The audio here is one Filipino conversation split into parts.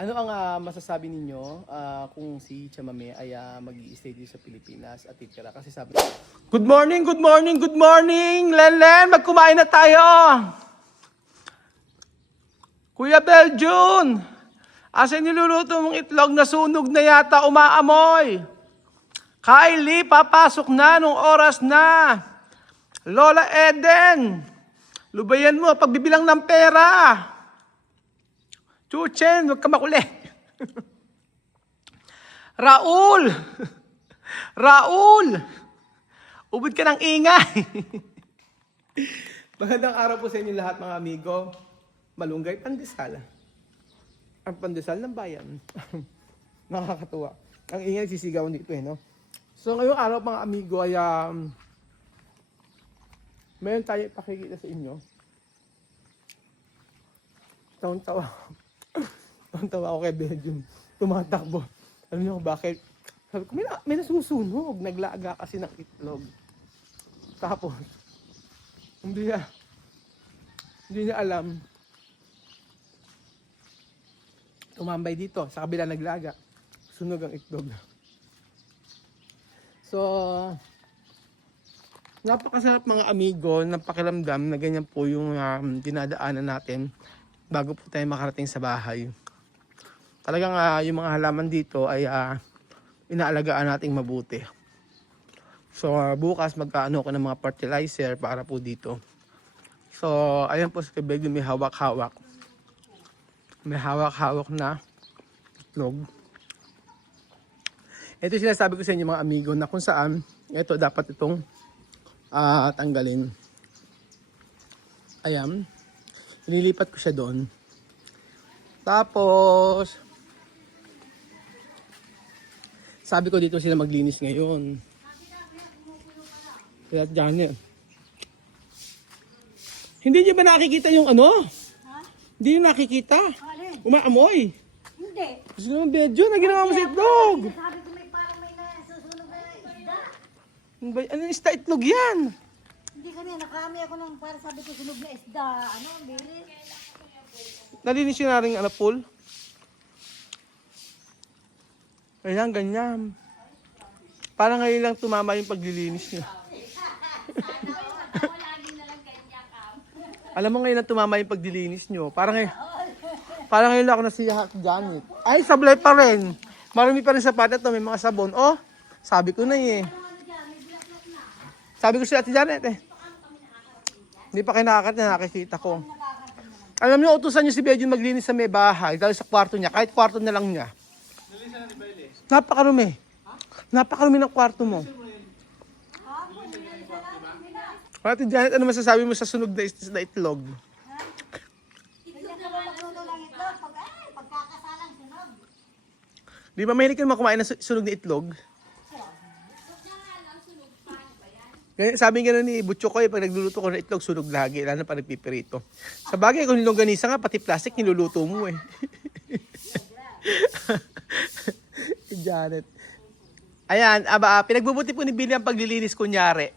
Ano ang masasabi ninyo kung si Chamame ay mag-i-stay dito sa Pilipinas at titira? Kasi sabi ko, good morning, good morning, good morning! Len, magkumain na tayo! Kuya Beljun! Asa niluluto mong itlog na sunog na yata umaamoy? Kylie, papasok na nung oras na! Lola Eden! Lubayan mo pagbibilang ng pera! Chuchen, huwag ka makulit. Raul! Raul! Ubod ka ng ingay. Magandang araw po sa inyo lahat mga amigo. Malunggay pandesal. Ang pandesal ng bayan. Nakakatuwa. Ang ingay sisigawan dito no? So ngayong araw mga amigo ay mayroon tayo ipakikita sa inyo. Taon-tawa. Tawa ako kay Belgium. Tumatakbo. Alam niyo bakit? Sabi ko, may nasusunog. Naglaga kasi ng itlog. Tapos, hindi niya alam. Tumambay dito. Sa kabila naglaga. Sunog ang itlog. So, napakasarap mga amigo, napakiramdam na ganyan po yung dinadaanan natin bago po tayo makarating sa bahay. Talagang yung mga halaman dito ay inaalagaan nating mabuti. So bukas magkaano ko ng mga fertilizer para po dito. So ayan po sa Quebec, may hawak-hawak. May hawak-hawak na itlog. Ito yung sinasabi ko sa inyo mga amigo na kung saan ito dapat itong tanggalin. Ayan. Inilipat ko siya doon. Tapos sabi ko dito sila maglinis ngayon. Kaya Janet. Hindi niyo ba nakikita yung ano? Ha? Hindi niyo nakikita? Umaamoy. Hindi. Gusto naman Bedyo na ginawa mo sa itlog. Sabi ko may parang may nasusunog na isda. Ano yung isda itlog yan? Hindi kanina, nakarami ako ng para sabi ko sunog na isda. Ano, bilis? Nalinis yun na rin pool. Ayan, ganyan. Parang ngayon lang tumama yung paglilinis niya. Alam mo ngayon lang tumama yung paglilinis niyo. Parang ngayon lang ako nasiya kay Janet. Ay, sablay pa rin. Marami pa rin sapat ito. May mga sabon. Oh, sabi ko na eh. Sabi ko si Ate Janet eh. Hindi pa kayo nakakita ko. Alam niyo, utusan niyo si Bedyo maglinis sa may bahay. Dahil sa kwarto niya. Kahit kwarto na lang niya. Napakarumi. Napakarumi ng kwarto mo. Ate Janet, ano masasabi mo sa sunog na itlog? Di ba mahilig ka naman kumain ng sunog na itlog? Sabi nga ni Butcho ko, pag nagluluto ko ng itlog, sunog lagi, lalo pag nagpipirito. Sa bagay, kung nilongganisa nga, pati plastic niluluto mo eh. Janet. Ayan, pinagbubuti po ni Billy ang paglilinis kunyari.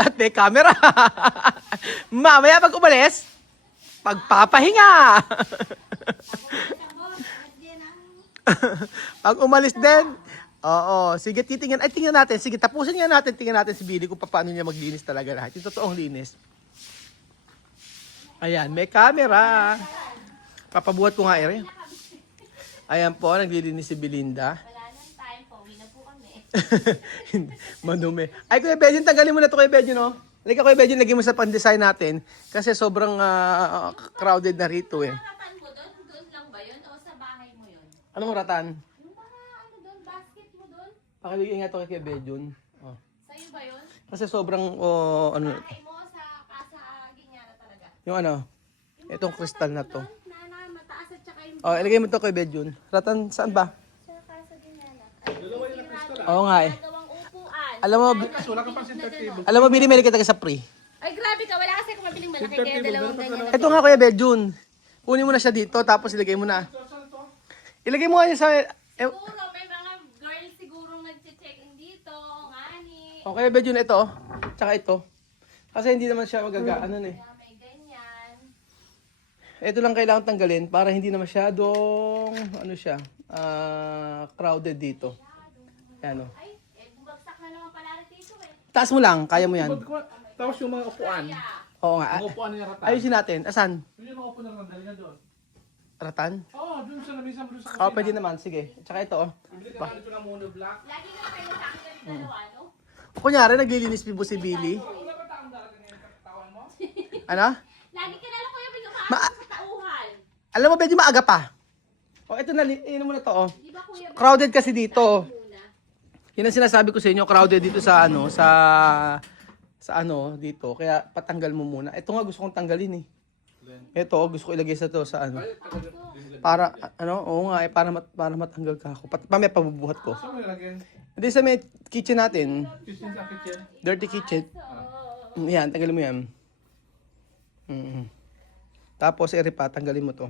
At may camera. Mamaya pag umalis, pagpapahinga. Pag umalis din, oo, sige titingnan. Ay, tingnan natin. Sige, tapusin nga natin. Tingnan natin si Billy kung paano niya maglinis talaga lahat. Yung totoong linis. Ayan, may camera. Papabuhat ko nga ere. Ayan po, naglilinis si Belinda. Wala nang time po, uwi na po kami. Manumi. Ay, Kuya Bedyo, tanggalin mo na ito, Kuya Bedyo, no? Halika, Kuya Bedyo, lagyan mo sa pan-design natin. Kasi sobrang crowded na rito, eh. Ratan mo doon? Doon lang ba yun? O sa bahay mo yun? Anong ratan? Yung mga ano doon, basket mo doon? Pakilagay nga ito kay Kuya Bedyo. Oh. Sa'yo ba yun? Kasi sobrang, Bahay mo sa casa Ginyara talaga? yung ano, itong kristal na to. Na mataas at saka yung Oh, ilagay mo to kay Bedyo. Ratan, saan ba? sa casa Ginyara. Oo nga, eh. Gawang upuan. Alam mo, binimili kita sa free. Ay grabe ka, wala kasi kung mabiling malaki kaya dalawang ganyan. Ito nga, Kuya Bedyo. Kunin mo na siya dito, tapos ilagay mo na. Ilagay mo nga niya sa... Siguro may mga girls sigurong nag-check-in dito, ngani. Okay, Bedyo na ito. Tsaka ito. Kasi hindi naman siya ano eh. Kaya may ganyan. ito lang kailangan tanggalin para hindi na masyadong, ano siya, crowded dito. Ayan o. Ay, bumagsak na naman pala rin dito eh. Taas mo lang, kaya mo yan. Tapos yung mga upuan. Oo nga. Ang upuan niya ratan. Ayusin natin. Asan? Yun yung mga upuan na ratan, dali doon. Ratan? Oo, doon sa lamisa, doon sa Oo, pwede naman. Sige. Tsaka ito oh. Bibili ka dito ng monoblock. Lagi nga kayo sa akin ng dalawa, no? Kunyari, naglilinis pibo si Billy. Wala ba taong darating ngayon sa katawan mo? Ano? Lagi ka na lang kuya bigyan Ma- sa tauhan. Alam mo, medyo maaga pa. O, ito na. Inom mo na to oh. Di ba kuya Crowded kasi dito. muna? Yan ang sinasabi ko sa inyo, crowded dito sa ano, sa ano, dito. Kaya patanggal mo muna. Ito nga gusto kong tanggalin eh. Ito, gusto ko ilagay sa to sa ano. Para, ano, oo nga, para matanggal ka ako. Pamaya pabubuhat ko. Saan mo nilagyan? Hindi sa may kitchen natin, Kitchen sa kitchen. dirty kitchen. Yan, tanggalin mo yan. Tapos, pa, tanggalin mo to.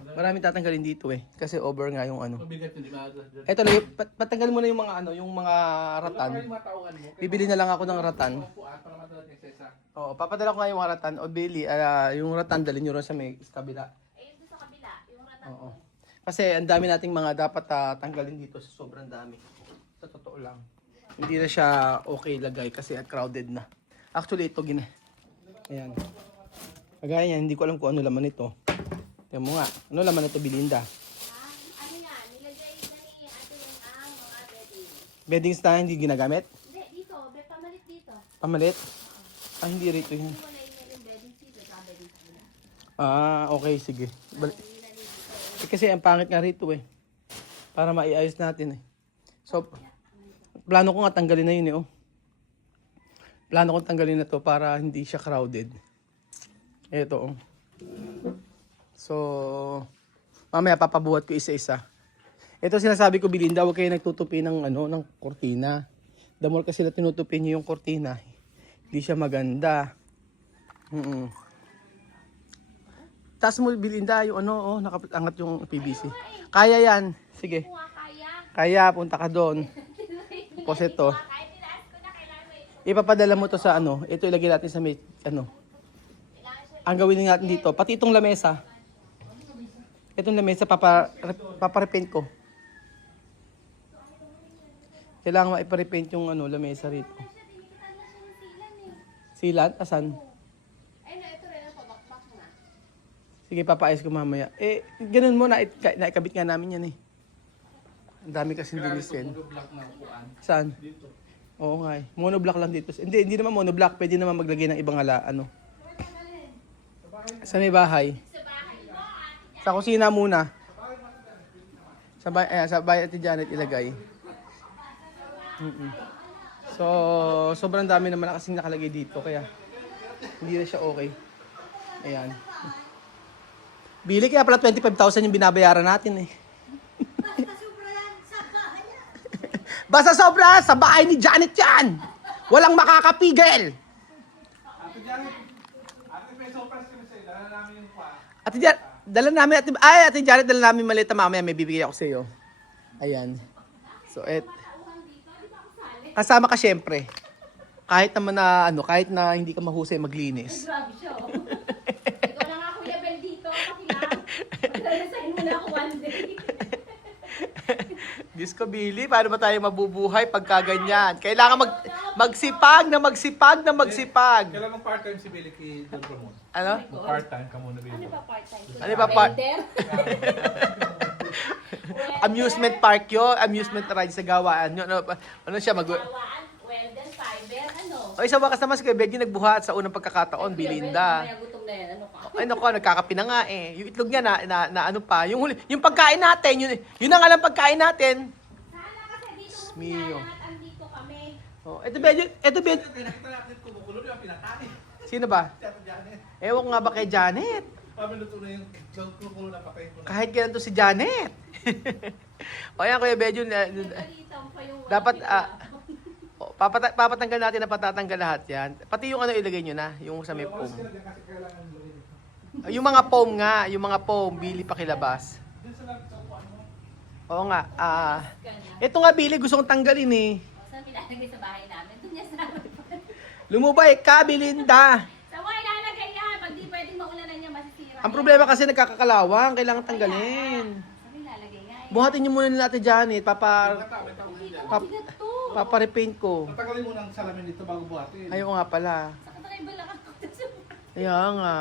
Maraming tatanggalin dito eh. Kasi over nga yung ano. Mabigat yun, di ba? Ito lang, patanggalin mo na yung mga ano, yung mga ratan. Yung mga tauhan mo. Bibili na lang ako ng ratan. Upuan para madarating sa isa. Oo, papadala ko nga yung ratan. O Billy, yung ratan dalhin nyo rin sa may kabila. Eh, doon sa kabila, yung ratan. Oo. Kasi ang dami nating mga dapat tanggalin dito sa sobrang dami. Sa totoo lang. Hindi na siya okay lagay kasi crowded na. Actually, ito Ayan. Kagaya yan, hindi ko alam kung ano laman ito. Tingnan mo nga. Ano laman ito, Belinda? Ano yan? Nilagay na ni ate yung ang mga bedding. Beddings na hindi ginagamit? Hindi, dito. Pamalit dito. Pamalit? Hindi rito yan. Wala yung bedding dito. Sa bedding kabila. Okay, sige. Kasi ang pangit nga rito eh. Para maiayos natin eh. So, plano ko nga tanggalin na yun eh. Oh. Plano ko tanggalin na to para hindi siya crowded. Ito oh. So, mamaya papabuhat ko isa-isa. Ito sinasabi ko, Belinda, huwag kayo nagtutupi ng, ng kortina. The more kasi na tinutupi niyo yung kortina, hindi siya maganda. Taas mo, Belinda, yung nakaangat yung PVC. Kaya yan. Sige. Kung kaya. Kaya, punta ka doon. Tapos ito. Kahit tinaas ko na kailangan may Ipapadala mo to sa ito ilagay natin sa may, Ang gawin natin dito, pati itong lamesa. Itong lamesa, paparepaint ko. Kailangan maiparepaint yung lamesa rito. Silan? Asan? ay na, ito rin ang pabakbak na. Sige, papaayos ko mamaya. Ganun mo, naikabit nga namin yan eh. Ang dami kasing dinisin. Monoblock na upuan. Saan? Dito. Oo nga eh. Monoblock lang dito. Hindi naman monoblock. Pwede naman maglagay ng ibang Sa may bahay. Sa kusina muna. Sa bahay at Janet ilagay. So, sobrang dami naman kasing nakalagay dito. Kaya, hindi na siya okay. Ayan. Bili kaya pala 25,000 yung binabayaran natin eh. Basta sobra yan sa bahay niya. Basta sobra sa bahay ni Janet yan! Walang makakapigil! Ate Janet, may surprise kami sa'yo. Dala namin yung pa. Ate Janet, Ate Janet, dala namin malita mamaya, may bibigay ako sa iyo. Ayan. So, kasama ka syempre. Kahit naman kahit na hindi ka mahusay maglinis. Grabe siya, oh. Ikaw na nga, Kuya Bel, dito. Pakilang. Lalasahin mo na ako one day. Diyos ko, Billy, paano ba tayo mabubuhay pagka ganyan? Kailangan magsipag. Kailan mong part-time si Billy kay Don Ramon? Ano? Part-time ka muna, Billy. Ano ba part-time? Ano ba part? Welder? Amusement park yun. Amusement ride sa gawaan. Ano siya? Gawaan, welder, fiber, ano? O isa wakas naman si Kuya Benji nagbuhat sa unang pagkakataon, Belinda. May gutom na yan, ano ka? Ay naku, nagkakapi na nga eh. Yung itlog niya na ano pa. Yung pagkain natin, yun na nga lang pagkain natin. Sana kasi dito Mio. at andito kami. Oh, ito Benji. Nakita natin kumukulo yung pinakain. Sino ba? Si Ate Janet. Ewan ko nga ba kay Janet? Pabiluto na yung kumukulo na pakain ko na. Kahit ganito si Janet. O yan, Kuya Benji, Palitan pa yung dapat, papatanggal natin na patatanggal lahat yan. Pati yung ilagay nyo na, yung sa may foam. Kasi kailangan mo rin. Yung mga foam nga, yung mga foam, Billy pakilabas. Diyan sa upuan mo. Oo nga, ito nga Billy, gusto kong tanggalin eh. Saan pinalagay sa bahay namin? Doon niya sa Lumubay ka, Belinda. Sa mga ilalagay yan, pag di pwedeng maulanan niya, masisira Ang problema kasi nagkakakalawang, kailangan tanggalin. Sabi lalagay nga eh. Buhatin niyo muna nila Ate Janet, May tao ngayon dyan. Bigat to. paparepaint ko. Tatagalin mo ng salamin dito bago buhatin. Ayaw nga pala. Sakit na kayo balakang ko. Kaya nga.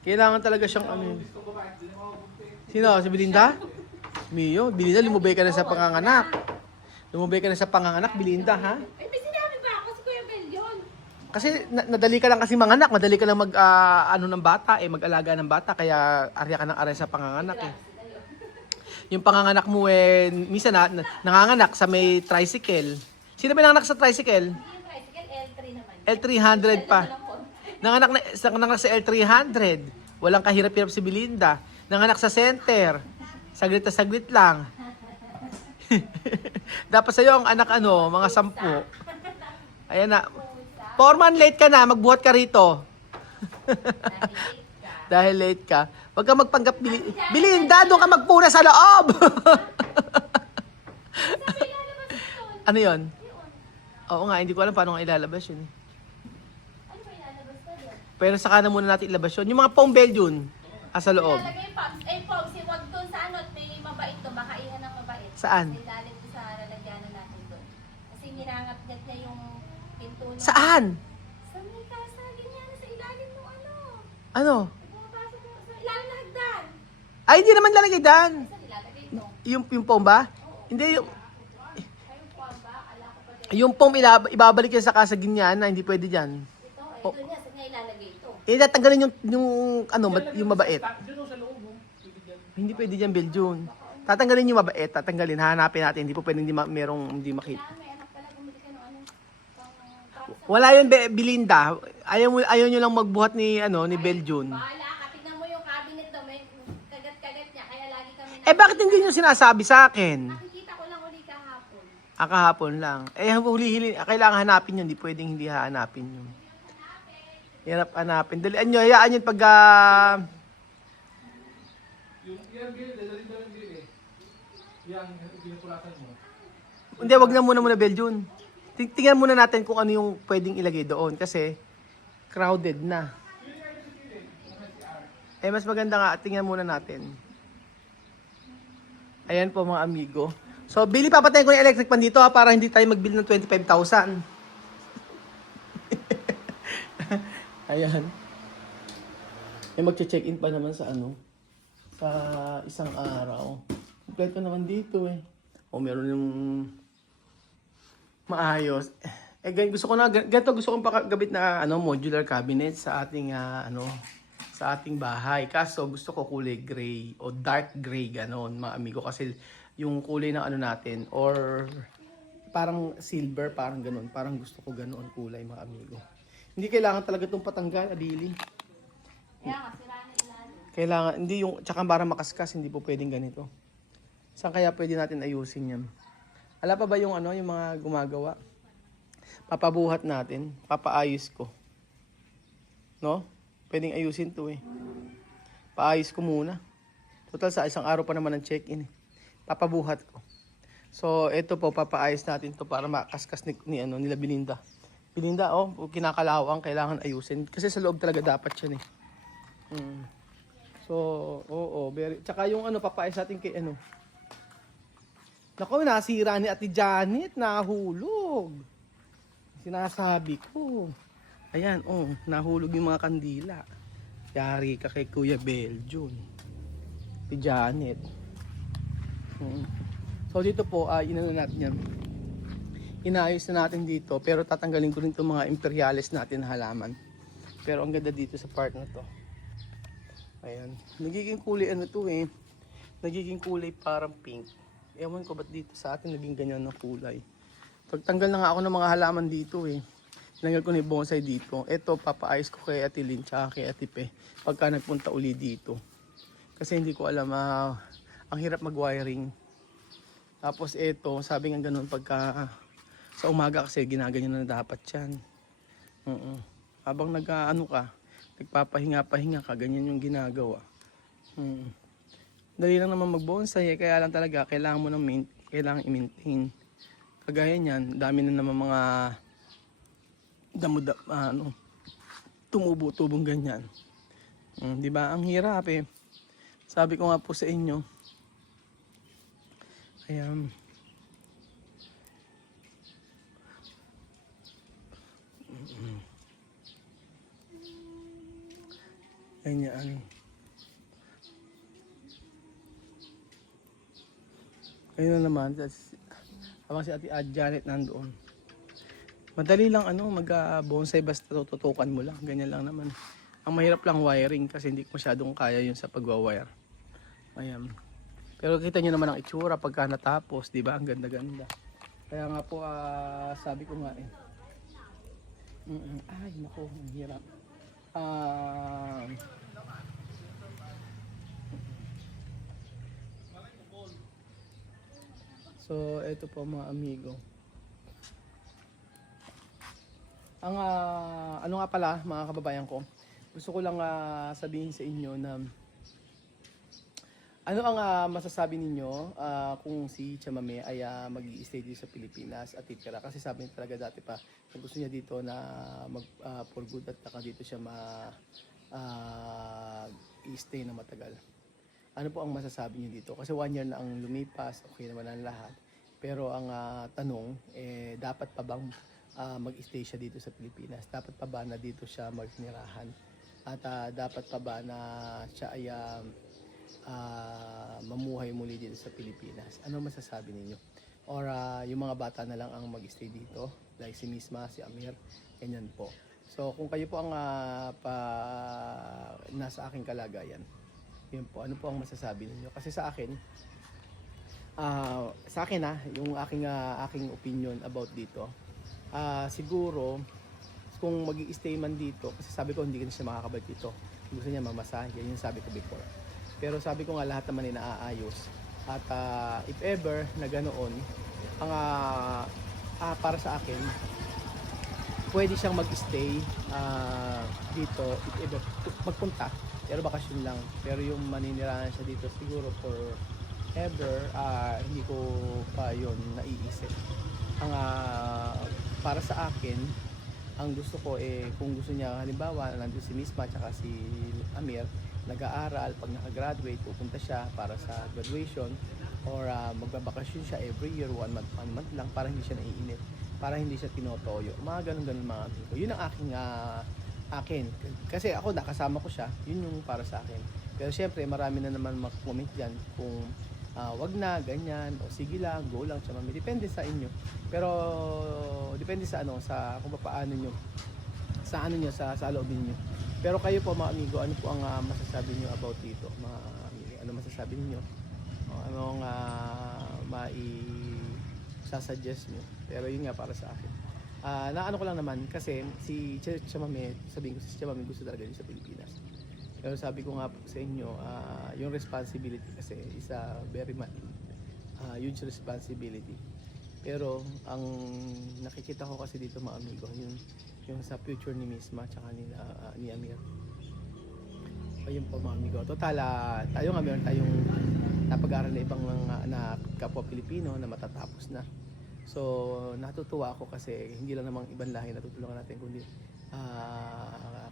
Kailangan talaga siyang ano. Gusto ko ba? Hindi mo mabunti. Sino? Si Belinda? Mio, Belinda, lumubay ka na sa panganganak. Lumubay ka na sa panganganak, Belinda, ha? Ay, may sinabi ba ako si Kuya Bel yun? Kasi nadali ka lang kasi manganak, madali ka lang mag ano ng bata mag-alaga ng bata kaya arya ka ng arya sa panganganak eh. Yung panganganak mo minsan nanganganak sa may tricycle. Sino ba nanganak sa tricycle? Hindi yung tricycle, L3 naman. L300 pa. Walang phone. Nanganak sa L300. Walang kahirap-hirap si Belinda. Nanganak sa center. Saglit na saglit lang. Dapat sa'yo ang anak mga 10. Ayan na. Foreman, late ka na. Magbuhat ka rito. Dahil late ka. Huwag ka magpanggap. Belinda, doon ka magpuna sa loob. Ano yon? Oo nga, hindi ko alam paano nga ilalabas yun. Ano ba ilalabas ka doon? Pero saka na muna natin ilabas yun. Yung mga foam bell yun. Sa loob. Ilalagay yung Pops. Eh, Pops, wag doon sa ano, may mabait doon. Baka iyan ang mabait. Saan? May lalim doon sa lalagyanan natin doon. Kasi nilangat-ngat niya yung pinto niya. Saan? Sa may kasa, ganyan, sa ilalim ng ano. Ano? Bumapasok sa ilalim ng hagdan. Ay, hindi naman lalagay dan. Saan nilalagay ito? Yung foam ba? Hindi, yung, Kayo po ba? Ala ko pa din. yung foam ibabalik yan sa kasaginyan na hindi pwede dyan. Ito niya, saan niya ilalagay ito? Tatanggalin yung mabait. Doon sa loob. Hindi pwede dyan, Beljun. Tatanggalin yung mabait, tatanggalin, hahanapin natin. Hindi po pwede hindi makita. Kailangan may anak pala, bumili ka ng ano. Wala yun, Belinda. Ayaw nyo lang magbuhat ni Beljun. Bahala ka, tignan mo yung cabinet daw, may kagat-kagat niya, kaya lagi kami Bakit hindi nyo sinasabi sa akin? nakikita ko lang uli kahapon. Kahapon lang. Huli-hili, kailangan hanapin yun. Hindi pwedeng hindi hahanapin yun. Hirap hanapin. Dalian nyo, hayaan yun pag... Yung grill, dadalhin grill eh. Yan, pinupulasan mo. Hindi, wag na muna Beljun. Tingnan muna natin kung ano yung pwedeng ilagay doon kasi crowded na. Mas maganda nga, tingnan muna natin. Ayan po mga amigo. So, Billy, papatayin ko yung electric pan dito para hindi tayo mag-bill ng 25,000. Ayan. Magche-check-in pa naman sa sa isang araw. Kompleto naman dito meron yung maayos. Gusto ko na ganito gusto kong pakagabit na modular cabinet sa ating sa ating bahay. Kaso gusto ko kulay gray o dark gray ganon, mga amigo, kasi yung kulay ng natin or parang silver, parang ganon. Parang gusto ko ganon kulay, mga amigo. Hindi kailangan talaga itong patanggal, Adili. Kaya nga, sira na ilalim. Kailangan, hindi tsaka para makaskas, hindi po pwedeng ganito. Saan kaya pwede natin ayusin yan? Ala pa ba yung yung mga gumagawa? Papabuhat natin, papaayos ko. No? Pwedeng ayusin to Paayos ko muna. Total sa isang araw pa naman ng check-in Papabuhat ko. So, ito po, papaayos natin to para makaskas nila Belinda. Belinda, kinakalawang, kailangan ayusin. Kasi sa loob talaga dapat yan So, tsaka yung papaayos natin kay Naku, nasira ni Ate Janet, nahulog. Sinasabi ko. Ayan, nahulog yung mga kandila. Yari ka kay Kuya Beljun. Ate Janet. So, dito po, natin yan. Inaayos na natin dito, pero tatanggalin ko rin itong mga imperialis natin na halaman. Pero ang ganda dito sa part na to. Ayan. Nagiging kulay Nagiging kulay parang pink. Ewan ko ba't dito sa atin naging ganyan na kulay. Pagtanggal na nga ako ng mga halaman dito Tinanggal ko na yung bonsai dito. Ito, papaayos ko kay Ate Lynn tsaka kay Ate Pe pagka nagpunta uli dito. Kasi hindi ko alam, ang hirap mag-wiring. Tapos ito, sabi nga ganun pagka sa umaga kasi ginaganyan na dapat yan. Habang nagpapahinga-pahinga ka, ganyan yung ginagawa. Dali lang naman mag-bonsai, kaya lang talaga kailangan mo kailangan i-maintain. Kagaya niyan, dami na naman mga tumubo-tubong ganyan. Di ba? Ang hirap eh. Sabi ko nga po sa inyo. Ayan. Ganyan. Ayun na naman. Habang si Ate Janet nandoon. Madali lang mag-bonsai basta tututukan mo lang. Ganyan lang naman. Ang mahirap lang wiring kasi hindi ko masyadong kaya yun sa pagwa-wire. Ayan. Pero kita nyo naman ang itsura pagka natapos, di ba? Ang ganda-ganda. Kaya nga po, sabi ko nga eh. Ay, naku, ang hirap. So, ito po mga amigo. Ang ano nga pala mga kababayan ko, gusto ko lang sabihin sa inyo na ano ang masasabi ninyo kung si Chamame ay mag-i-stay dito sa Pilipinas at titira. Kasi sabi niya talaga dati pa na gusto niya dito na mag for good at dito siya i-stay na matagal. Ano po ang masasabi niyo dito? Kasi 1 year na ang lumipas, okay naman ang lahat. Pero ang tanong, dapat pa bang mag-stay siya dito sa Pilipinas? Dapat pa ba na dito siya magnirahan? At dapat pa ba na siya ay mamuhay muli dito sa Pilipinas? Ano masasabi ninyo? Or yung mga bata na lang ang mag-stay dito, like si Misma, si Amir, ganyan po. So kung kayo po ang nasa aking kalagayan, yun po, ano po ang masasabi ninyo? Kasi sa akin, yung aking opinion about dito, siguro, kung mag-i-stay man dito, kasi sabi ko hindi na siya makakabalik dito. Gusto niya mamasahe, yan yung sabi ko before. Pero sabi ko nga lahat naman ay naaayos. At if ever na ganoon, para sa akin, pwede siyang mag-stay dito, if ever, magpunta. Pero bakasyon lang. Pero yung maninirahan siya dito siguro forever, hindi ko pa yon naiisip. Para sa akin, ang gusto ko kung gusto niya, halimbawa, nandun si Misma at si Amir, nag-aaral, pag nakagraduate, pupunta siya para sa graduation, or magbabakasyon siya every year, 1 month lang, para hindi siya naiinip, para hindi siya tinotoyo. Mga ganun mga amigo. Yun ang akin. Kasi ako nakasama ko siya, yun yung para sa akin. Pero syempre marami na naman mag-comment dyan kung wag na, ganyan, o sige lang, go lang, Chamame. Depende sa inyo. Pero depende sa sa kung paano nyo, sa loobin nyo. Pero kayo po mga amigo, ano po ang masasabi nyo about dito? Mga amigo, ano masasabi niyo? Anong mai-suggest nyo? Pero yun nga para sa akin. Naano ko lang naman kasi si Chamame, sabihin ko si Chamame gusto talaga din sa Pilipinas. Pero sabi ko nga po sa inyo, yung responsibility kasi is a very huge responsibility. Pero ang nakikita ko kasi dito mga amigo, yung sa future ni Misma at ni Amir. Ayun po mga amigo. Total, tayo nga meron tayong napag-aaral na ibang na kapwa Pilipino na matatapos na. So, natutuwa ako kasi hindi lang namang ibang lahi natutulungan natin, kundi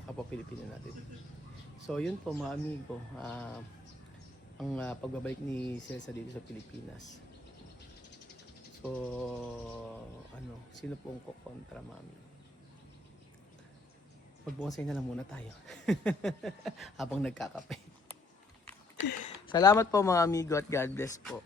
kapwa Pilipino natin. So, yun po mga amigo, ang pagbabalik ni Celsa dito sa Pilipinas. So, sino po ang kukontra, mami? Magbonsay na lang muna tayo habang nagkakape. Salamat po mga amigo at God bless po.